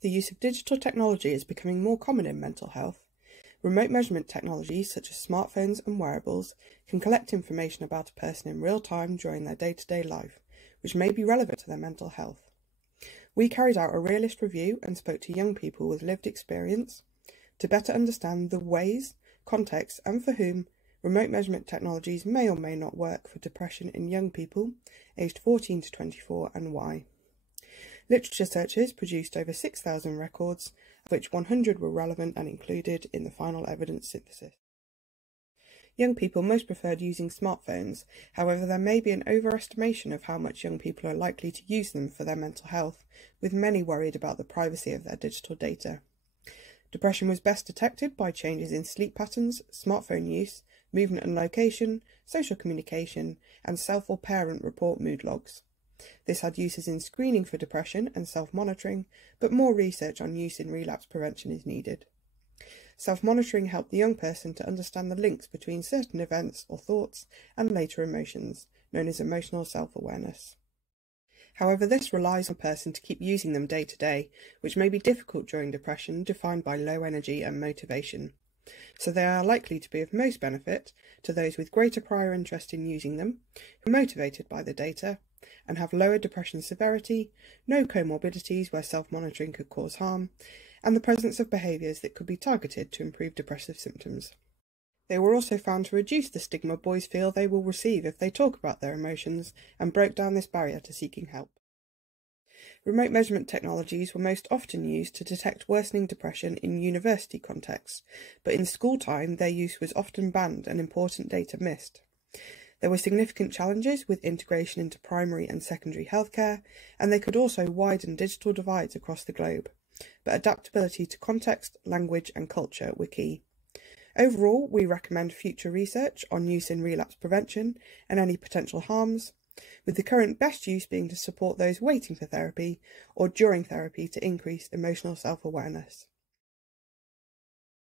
The use of digital technology is becoming more common in mental health. Remote measurement technologies such as smartphones and wearables can collect information about a person in real time during their day-to-day life, which may be relevant to their mental health. We carried out a realist review and spoke to young people with lived experience to better understand the ways, contexts, and for whom remote measurement technologies may or may not work for depression in young people aged 14 to 24 and why. Literature searches produced over 6,000 records, of which 100 were relevant and included in the final evidence synthesis. Young people most preferred using smartphones. However, there may be an overestimation of how much young people are likely to use them for their mental health, with many worried about the privacy of their digital data. Depression was best detected by changes in sleep patterns, smartphone use, movement and location, social communication, and self or parent report mood logs. This had uses in screening for depression and self-monitoring, but more research on use in relapse prevention is needed. Self-monitoring helped the young person to understand the links between certain events or thoughts and later emotions, known as emotional self-awareness. However, this relies on a person to keep using them day to day, which may be difficult during depression defined by low energy and motivation. So they are likely to be of most benefit to those with greater prior interest in using them, who are motivated by the data, and have lower depression severity, no comorbidities where self-monitoring could cause harm, and the presence of behaviours that could be targeted to improve depressive symptoms. They were also found to reduce the stigma boys feel they will receive if they talk about their emotions, and broke down this barrier to seeking help. Remote measurement technologies were most often used to detect worsening depression in university contexts, but in school time their use was often banned and important data missed. There were significant challenges with integration into primary and secondary healthcare, and they could also widen digital divides across the globe. But adaptability to context, language, and culture were key. Overall, we recommend future research on use in relapse prevention and any potential harms, with the current best use being to support those waiting for therapy or during therapy to increase emotional self-awareness.